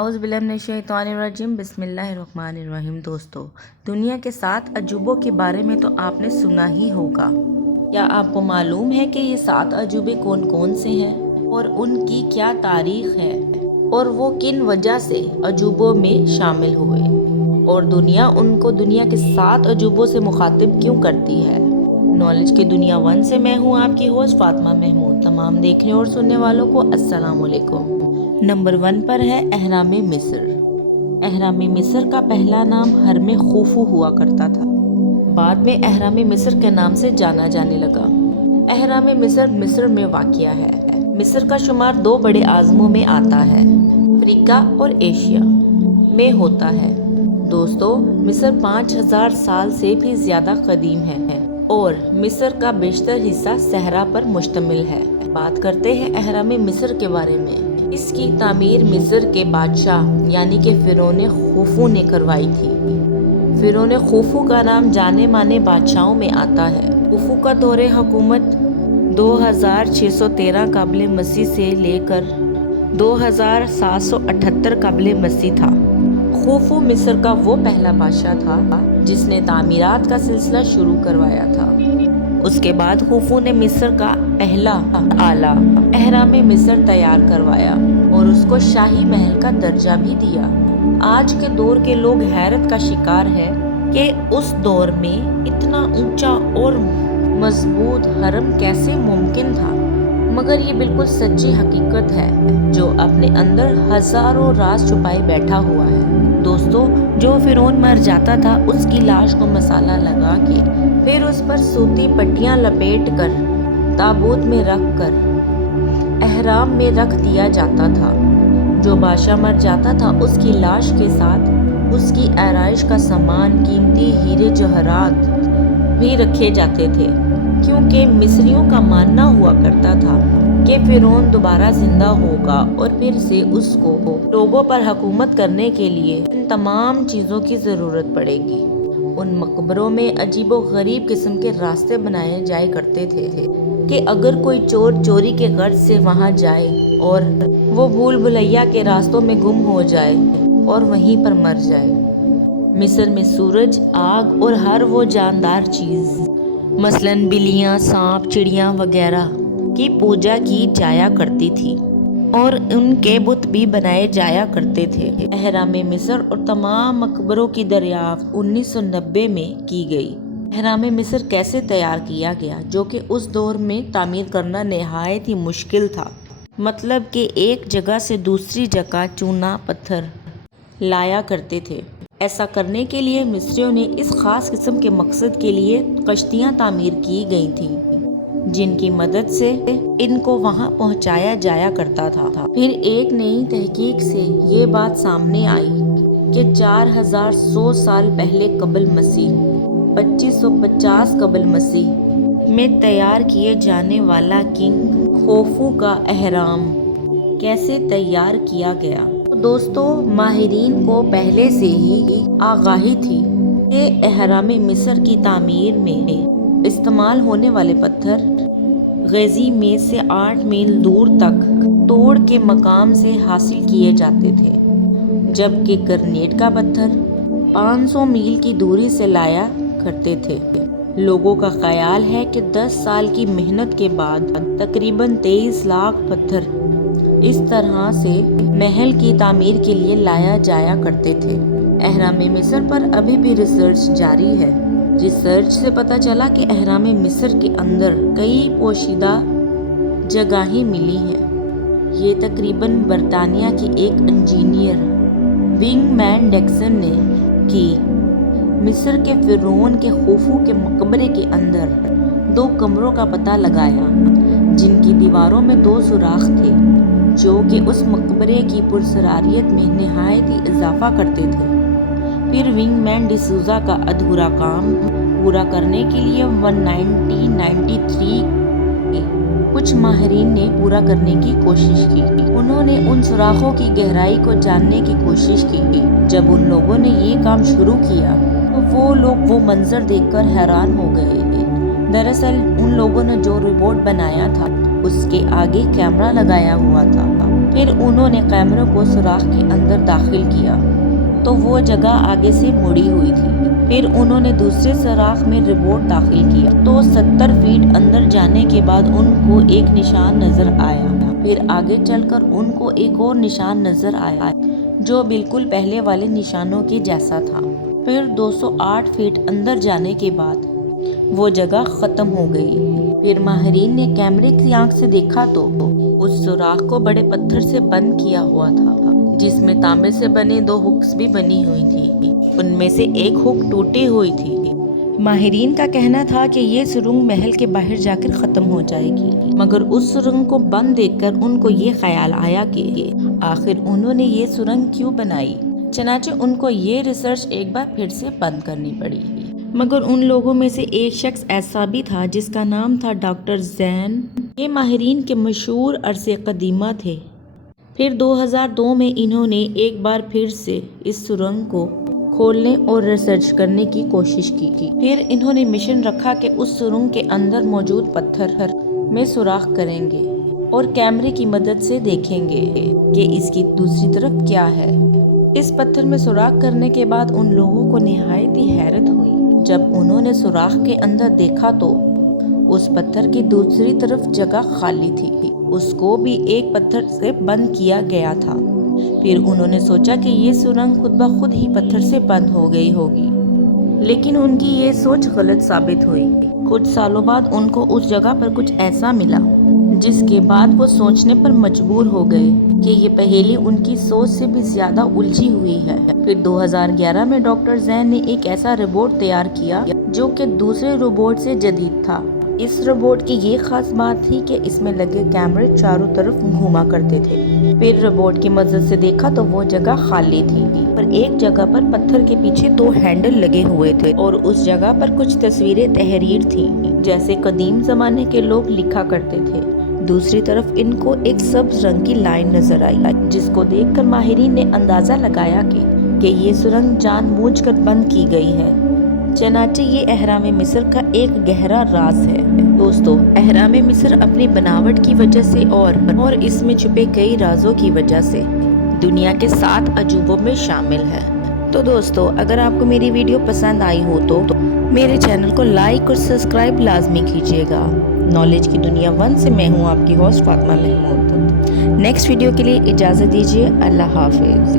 اعوذ باللہ من الشیطان الرجیم، بسم اللہ الرحمن الرحیم۔ دوستو، دنیا کے 7 عجوبوں کے بارے میں تو آپ نے سنا ہی ہوگا۔ کیا آپ کو معلوم ہے کہ یہ 7 عجوبے کون کون سے ہیں اور ان کی کیا تاریخ ہے اور وہ کن وجہ سے عجوبوں میں شامل ہوئے، اور دنیا ان کو دنیا کے 7 عجوبوں سے مخاطب کیوں کرتی ہے؟ نالج کی دنیا 1 سے میں ہوں آپ کی ہوسٹ فاطمہ محمود۔ تمام دیکھنے اور سننے والوں کو السلام علیکم۔ نمبر 1 پر ہے اہرام مصر۔ اہرام مصر کا پہلا نام ہرم خوفو ہوا کرتا تھا، بعد میں اہرام مصر کے نام سے جانا جانے لگا۔ اہرام مصر مصر میں واقع ہے۔ مصر کا شمار 2 بڑے اعظموں میں آتا ہے، افریقہ اور ایشیا میں ہوتا ہے۔ دوستو، مصر 5000 سال سے بھی زیادہ قدیم ہے اور مصر کا بیشتر حصہ صحرا پر مشتمل ہے۔ بات کرتے ہیں اہرام مصر کے بارے میں۔ اس کی تعمیر مصر کے بادشاہ یعنی کہ فرعون خوفو نے کروائی تھی۔ فرعون خوفو کا نام جانے مانے بادشاہوں میں آتا ہے۔ خوفو کا دور حکومت 2613 قبل مسیح سے لے کر 2778 قبل مسیح تھا۔ خوفو مصر کا وہ پہلا بادشاہ تھا جس نے تعمیرات کا سلسلہ شروع کروایا تھا۔ اس کے بعد خوفو نے مصر کا پہلا اعلیٰ اہرام مصر تیار کروایا اور اس کو شاہی محل کا درجہ بھی دیا۔ آج کے دور کے لوگ حیرت کا شکار ہیں کہ اس دور میں اتنا اونچا اور مضبوط حرم کیسے ممکن تھا، مگر یہ بالکل سچی حقیقت ہے جو اپنے اندر ہزاروں راز چھپائے بیٹھا ہوا ہے۔ دوستو، جو فرعون مر جاتا تھا اس کی لاش کو مسالہ لگا کے پھر اس پر سوتی پٹیاں لپیٹ کر تابوت میں رکھ کر احرام میں رکھ دیا جاتا تھا۔ جو بادشاہ مر جاتا تھا اس کی لاش کے ساتھ اس کی آرائش کا سامان، قیمتی ہیرے جواہرات بھی رکھے جاتے تھے، کیونکہ مصریوں کا ماننا ہوا کرتا تھا کہ فرعون دوبارہ زندہ ہوگا اور پھر سے اس کو لوگوں پر حکومت کرنے کے لیے ان تمام چیزوں کی ضرورت پڑے گی۔ ان مقبروں میں عجیب و غریب قسم کے راستے بنائے جائے کرتے تھے کہ اگر کوئی چور چوری کے غرض سے وہاں جائے اور وہ بھول بھلیا کے راستوں میں گم ہو جائے اور وہیں پر مر جائے۔ مصر میں سورج، آگ اور ہر وہ جاندار چیز مثلاً بلیاں، سانپ، چڑیاں وغیرہ کی پوجا کی جایا کرتی تھی اور ان کے بت بھی بنائے جایا کرتے تھے۔ اہرام مصر اور تمام مقبروں کی دریافت 1990 میں کی گئی۔ اہرام مصر کیسے تیار کیا گیا، جو کہ اس دور میں تعمیر کرنا نہایت ہی مشکل تھا، مطلب کہ ایک جگہ سے دوسری جگہ چونا پتھر لایا کرتے تھے۔ ایسا کرنے کے لیے مصریوں نے اس خاص قسم کے مقصد کے لیے کشتیاں تعمیر کی گئی تھیں جن کی مدد سے ان کو وہاں پہنچایا جایا کرتا تھا۔ پھر ایک نئی تحقیق سے یہ بات سامنے آئی کہ 4100 سال پہلے قبل مسیح 2550 قبل مسیح میں تیار کیے جانے والا کنگ خوفو کا اہرام کیسے تیار کیا گیا۔ دوستو، ماہرین کو پہلے سے ہی آگاہی تھی کہ اہرام مصر کی تعمیر میں استعمال ہونے والے پتھر غزہ میں سے 8 میل دور تک توڑ کے مقام سے حاصل کیے جاتے تھے، جبکہ گرینیٹ کا پتھر 500 میل کی دوری سے لایا کرتے تھے۔ لوگوں کا خیال ہے کہ 10 سال کی محنت کے بعد تقریباً 23 لاکھ پتھر اس طرح سے محل کی تعمیر کے لیے لایا جایا کرتے تھے۔ اہرام مصر پر ابھی بھی ریسرچ جاری ہے۔ ریسرچ سے پتہ چلا کہ اہرام مصر کے اندر کئی پوشیدہ جگہیں ملی ہیں۔ یہ تقریباً برطانیہ کے ایک انجینئر ونگ مین ڈکسن نے کی۔ مصر کے فرعون کے خوفو کے مقبرے کے اندر 2 کمروں کا پتہ لگایا جن کی دیواروں میں 2 سوراخ تھے، جو کہ اس مقبرے کی پراسراریت میں نہایت ہی اضافہ کرتے تھے۔ پھر ونگ مین ڈسوزا کا ادھورا کام پورا کرنے کے لیے 1993 کچھ ماہرین نے پورا کرنے کی کوشش کی۔ انہوں نے ان سوراخوں کی گہرائی کو جاننے کی کوشش کی۔ جب ان لوگوں نے یہ کام شروع کیا تو وہ لوگ وہ منظر دیکھ کر حیران ہو گئے۔ دراصل ان لوگوں نے جو روبوٹ بنایا تھا اس کے آگے کیمرہ لگایا ہوا تھا پھر انہوں نے کیمروں کو سوراخ کے اندر داخل کیا تو وہ جگہ آگے سے مڑی ہوئی تھی۔ پھر انہوں نے دوسرے سوراخ میں ربوٹ داخل کیا تو 70 فیٹ اندر جانے کے بعد ان کو ایک نشان نظر آیا۔ پھر آگے چل کر ان کو ایک اور نشان نظر آیا جو بالکل پہلے والے نشانوں کے جیسا تھا۔ پھر 208 فیٹ اندر جانے کے بعد وہ جگہ ختم ہو گئی۔ پھر ماہرین نے کیمرے کی آنکھ سے دیکھا تو اس سوراخ کو بڑے پتھر سے بند کیا ہوا تھا جس میں تانبے سے بنے 2 ہکس بھی بنی ہوئی تھی۔ ان میں سے ایک ہک ٹوٹی ہوئی تھی۔ ماہرین کا کہنا تھا کہ یہ سرنگ محل کے باہر جا کر ختم ہو جائے گی، مگر اس سرنگ کو بند دیکھ کر ان کو یہ خیال آیا کہ آخر انہوں نے یہ سرنگ کیوں بنائی۔ چنانچہ ان کو یہ ریسرچ ایک بار پھر سے بند کرنی پڑی۔ مگر ان لوگوں میں سے ایک شخص ایسا بھی تھا جس کا نام تھا ڈاکٹر زین۔ یہ ماہرین کے مشہور عرص قدیمہ تھے۔ پھر 2002 میں انہوں نے ایک بار پھر سے اس سرنگ کو کھولنے اور ریسرچ کرنے کی کوشش کی۔ پھر انہوں نے مشن رکھا کہ اس سرنگ کے اندر موجود پتھر میں سوراخ کریں گے اور کیمرے کی مدد سے دیکھیں گے کہ اس کی دوسری طرف کیا ہے۔ اس پتھر میں سوراخ کرنے کے بعد ان لوگوں کو نہایت ہی حیرت ہوئی جب انہوں نے سوراخ کے اندر دیکھا تو اس پتھر کی دوسری طرف جگہ خالی تھی، اس کو بھی ایک پتھر سے بند کیا گیا تھا۔ پھر انہوں نے سوچا کہ یہ سرنگ خود بخود ہی پتھر سے بند ہو گئی ہوگی، لیکن ان کی یہ سوچ غلط ثابت ہوئی۔ کچھ سالوں بعد ان کو اس جگہ پر کچھ ایسا ملا جس کے بعد وہ سوچنے پر مجبور ہو گئے کہ یہ پہیلی ان کی سوچ سے بھی زیادہ الجھی ہوئی ہے۔ پھر 2011 میں ڈاکٹر زین نے ایک ایسا روبوٹ تیار کیا جو کہ دوسرے روبوٹ سے جدید تھا۔ اس روبوٹ کی یہ خاص بات تھی کہ اس میں لگے کیمرے چاروں طرف گھوما کرتے تھے۔ پھر روبوٹ کی مدد سے دیکھا تو وہ جگہ خالی تھی، پر ایک جگہ پر پتھر کے پیچھے 2 ہینڈل لگے ہوئے تھے اور اس جگہ پر کچھ تصویریں تحریر تھیں جیسے قدیم زمانے کے لوگ لکھا کرتے تھے۔ دوسری طرف ان کو ایک سبز رنگ کی لائن نظر آئی جس کو دیکھ کر ماہرین نے اندازہ لگایا کہ یہ سرنگ جان بوجھ کر بند کی گئی ہے۔ چنانچہ یہ اہرام مصر کا ایک گہرا راز ہے۔ دوستو، اہرام مصر اپنی بناوٹ کی وجہ سے اور اس میں چھپے کئی رازوں کی وجہ سے دنیا کے 7 عجوبوں میں شامل ہے۔ تو دوستو، اگر آپ کو میری ویڈیو پسند آئی ہو تو میرے چینل کو لائک اور سبسکرائب لازمی کیجیے گا۔ نالج کی دنیا 1 سے میں ہوں آپ کی host Fatima Mahmood. Next video کے لیے اجازت دیجیے۔ اللہ حافظ۔